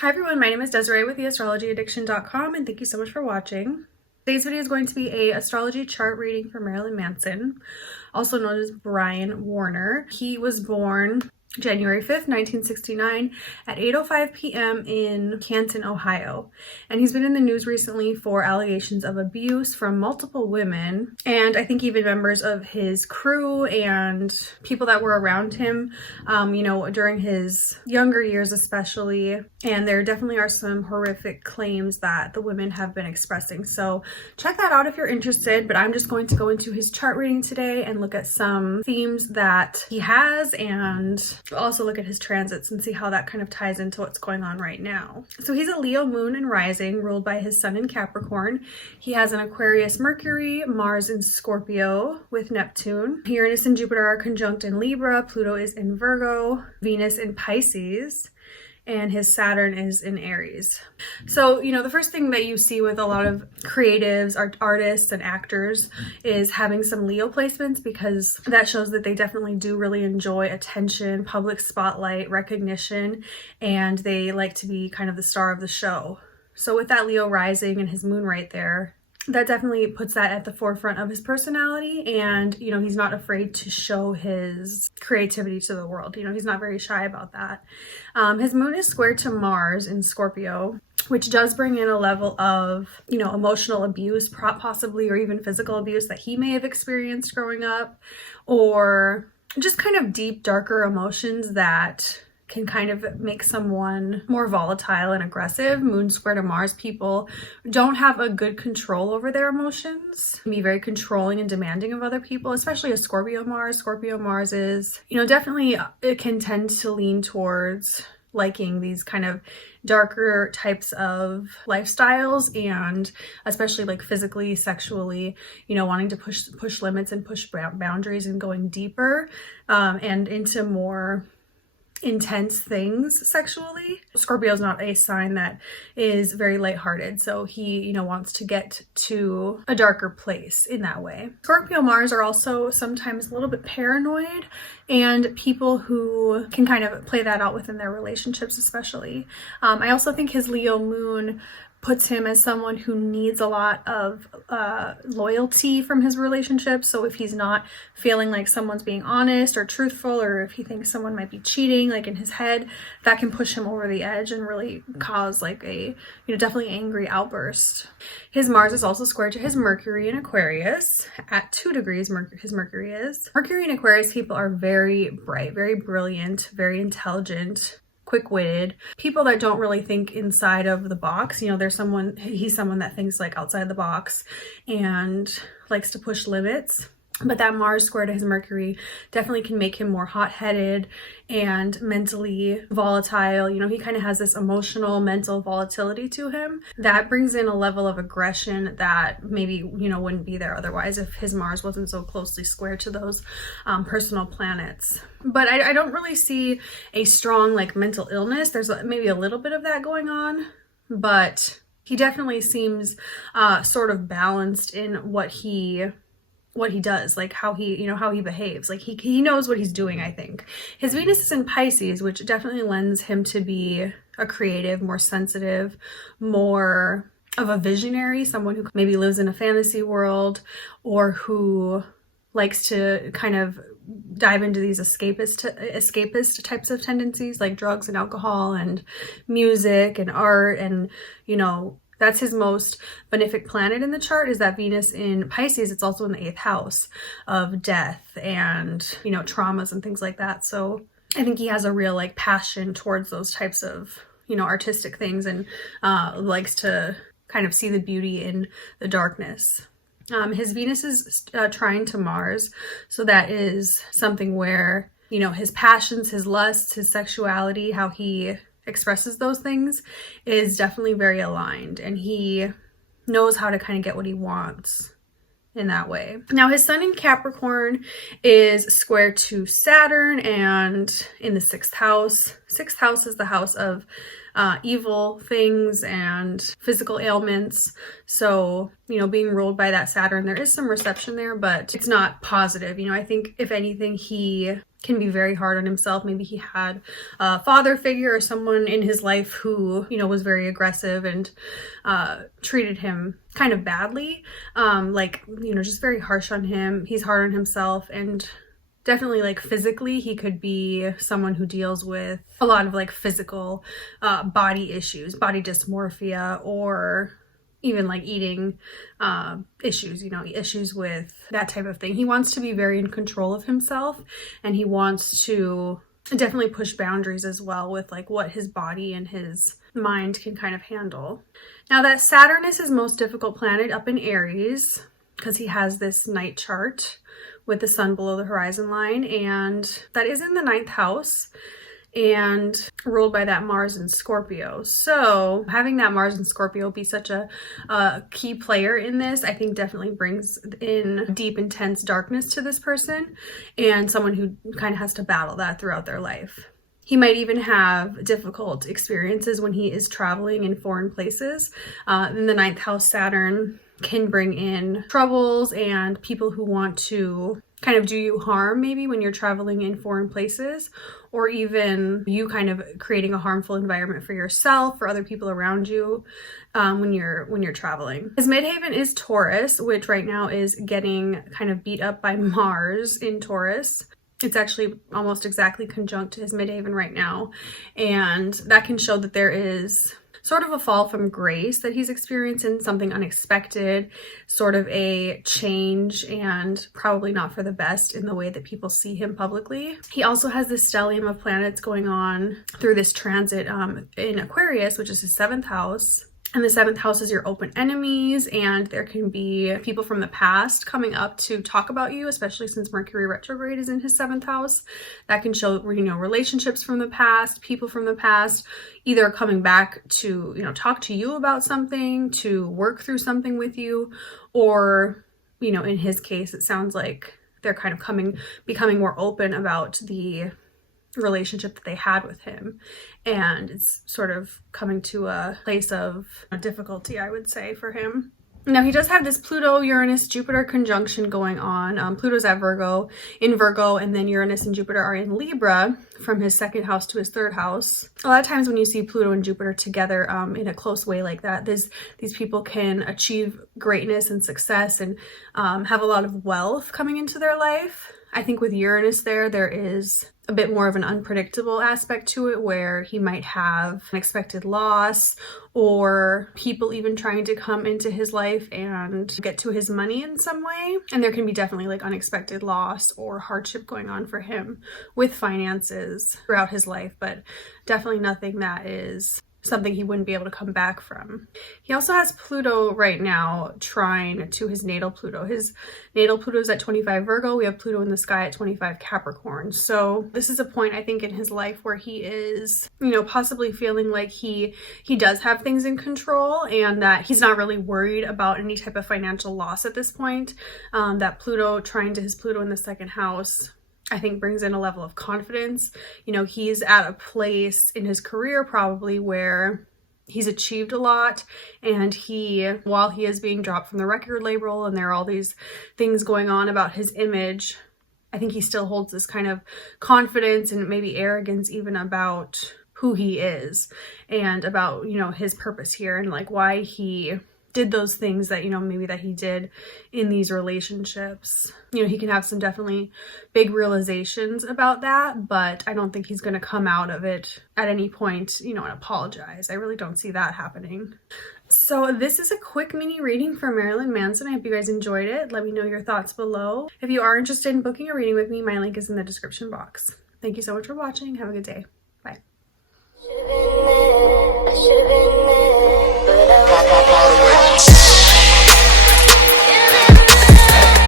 Hi everyone, my name is Desiree with theastrologyaddiction.com and thank you so much for watching. Today's video is going to be a astrology chart reading for Marilyn Manson, also known as Brian Warner. He was born January 5th, 1969 at 8:05 p.m. in Canton, Ohio. And he's been in the news recently for allegations of abuse from multiple women, and I think even members of his crew and people that were around him, during his younger years especially. And there definitely are some horrific claims that the women have been expressing. So check that out if you're interested, but I'm just going to go into his chart reading today and look at some themes that he has, and also look at his transits and see how that kind of ties into what's going on right now. So he's a Leo moon and rising, ruled by his sun in Capricorn. He has an Aquarius Mercury, Mars in Scorpio with Neptune. Uranus and Jupiter are conjunct in Libra, Pluto is in Virgo, Venus in Pisces, and his Saturn is in Aries. So, the first thing that you see with a lot of creatives, artists, and actors is having some Leo placements, because that shows that they definitely do really enjoy attention, public spotlight, recognition, and they like to be kind of the star of the show. So with that Leo rising and his moon right there, that definitely puts that at the forefront of his personality, and he's not afraid to show his creativity to the world. He's not very shy about that. His moon is squared to Mars in Scorpio, which does bring in a level of emotional abuse, possibly, or even physical abuse that he may have experienced growing up, or just kind of deep, darker emotions that can kind of make someone more volatile and aggressive. Moon square to Mars people don't have a good control over their emotions, can be very controlling and demanding of other people, especially a Scorpio Mars. Scorpio Mars is, definitely, it can tend to lean towards liking these kind of darker types of lifestyles, and especially like physically, sexually, wanting to push limits and push boundaries and going deeper and into more intense things sexually. Scorpio is not a sign that is very lighthearted, so he wants to get to a darker place in that way. Scorpio Mars are also sometimes a little bit paranoid, and people who can kind of play that out within their relationships especially. I also think his Leo moon puts him as someone who needs a lot of loyalty from his relationships. So if he's not feeling like someone's being honest or truthful, or if he thinks someone might be cheating, like in his head, that can push him over the edge and really cause like a, definitely angry outburst. His Mars is also square to his Mercury in Aquarius at 2 degrees. His Mercury is. Mercury in Aquarius people are very bright, very brilliant, very intelligent, quick-witted, people that don't really think inside of the box. He's someone that thinks like outside the box and likes to push limits. But that Mars square to his Mercury definitely can make him more hot-headed and mentally volatile. He kind of has this emotional, mental volatility to him that brings in a level of aggression that maybe, wouldn't be there otherwise if his Mars wasn't so closely squared to those personal planets. But I don't really see a strong like mental illness. There's maybe a little bit of that going on, but he definitely seems sort of balanced in what he does, like how he behaves. Like he knows what he's doing, I think. His Venus is in Pisces, which definitely lends him to be a creative, more sensitive, more of a visionary, someone who maybe lives in a fantasy world, or who likes to kind of dive into these escapist types of tendencies, like drugs and alcohol and music and art, and that's his most benefic planet in the chart, is that Venus in Pisces. It's also in the 8th house of death and, traumas and things like that. So I think he has a real like passion towards those types of, artistic things, and likes to kind of see the beauty in the darkness. His Venus is trine to Mars. So that is something where, his passions, his lusts, his sexuality, how he expresses those things is definitely very aligned, and he knows how to kind of get what he wants in that way. Now his sun in Capricorn is square to Saturn and in the 6th house. 6th house is the house of evil things and physical ailments. So, being ruled by that Saturn, there is some reception there, but it's not positive. I think if anything, he can be very hard on himself. Maybe he had a father figure or someone in his life who, you know, was very aggressive and treated him kind of badly. Like, you know, just very harsh on him. He's hard on himself, and definitely like physically he could be someone who deals with a lot of like physical body issues, body dysmorphia, or even like eating issues, you know, issues with that type of thing. He wants to be very in control of himself, and he wants to definitely push boundaries as well with like what his body and his mind can kind of handle. Now that Saturn is his most difficult planet up in Aries, because he has this night chart with the sun below the horizon line, and that is in the 9th house and ruled by that Mars in Scorpio. So having that Mars in Scorpio be such a key player in this, I think definitely brings in deep, intense darkness to this person, and someone who kind of has to battle that throughout their life. He might even have difficult experiences when he is traveling in foreign places. In the 9th house, Saturn can bring in troubles and people who want to kind of do you harm, maybe when you're traveling in foreign places, or even you kind of creating a harmful environment for yourself or other people around you when you're traveling. His midhaven is Taurus, which right now is getting kind of beat up by Mars in Taurus. It's actually almost exactly conjunct to his midhaven right now, and that can show that there is sort of a fall from grace that he's experiencing, something unexpected, sort of a change, and probably not for the best in the way that people see him publicly. He also has this stellium of planets going on through this transit in Aquarius, which is his 7th house. And the 7th house is your open enemies, and there can be people from the past coming up to talk about you, especially since Mercury retrograde is in his 7th house. That can show, you know, relationships from the past, people from the past, either coming back to, you know, talk to you about something, to work through something with you, or, you know, in his case, it sounds like they're kind of becoming more open about the relationship that they had with him, and it's sort of coming to a place of difficulty, I would say, for him. Now he does have this Pluto, Uranus, Jupiter conjunction going on. Pluto's at in Virgo, and then Uranus and Jupiter are in Libra from his 2nd house to his 3rd house. A lot of times when you see Pluto and Jupiter together in a close way like that, these people can achieve greatness and success and have a lot of wealth coming into their life. I think with Uranus there is a bit more of an unpredictable aspect to it, where he might have unexpected loss, or people even trying to come into his life and get to his money in some way. And there can be definitely like unexpected loss or hardship going on for him with finances throughout his life, but definitely nothing that is something he wouldn't be able to come back from. He also has Pluto right now trine to his natal Pluto. His natal Pluto is at 25 Virgo. We have Pluto in the sky at 25 Capricorn. So this is a point, I think, in his life where he is, you know, possibly feeling like he does have things in control, and that he's not really worried about any type of financial loss at this point. That Pluto trine to his Pluto in the 2nd house, I think, brings in a level of confidence. You know, he's at a place in his career probably where he's achieved a lot, and while he is being dropped from the record label and there are all these things going on about his image, I think he still holds this kind of confidence and maybe arrogance even about who he is and about, you know, his purpose here, and like why he did those things that, you know, maybe that he did in these relationships. You know, he can have some definitely big realizations about that, but I don't think he's going to come out of it at any point, you know, and apologize. I really don't see that happening. So this is a quick mini reading for Marilyn Manson. I hope you guys enjoyed it. Let me know your thoughts below. If you are interested in booking a reading with me, my link is in the description box. Thank you so much for watching. Have a good day. Bye.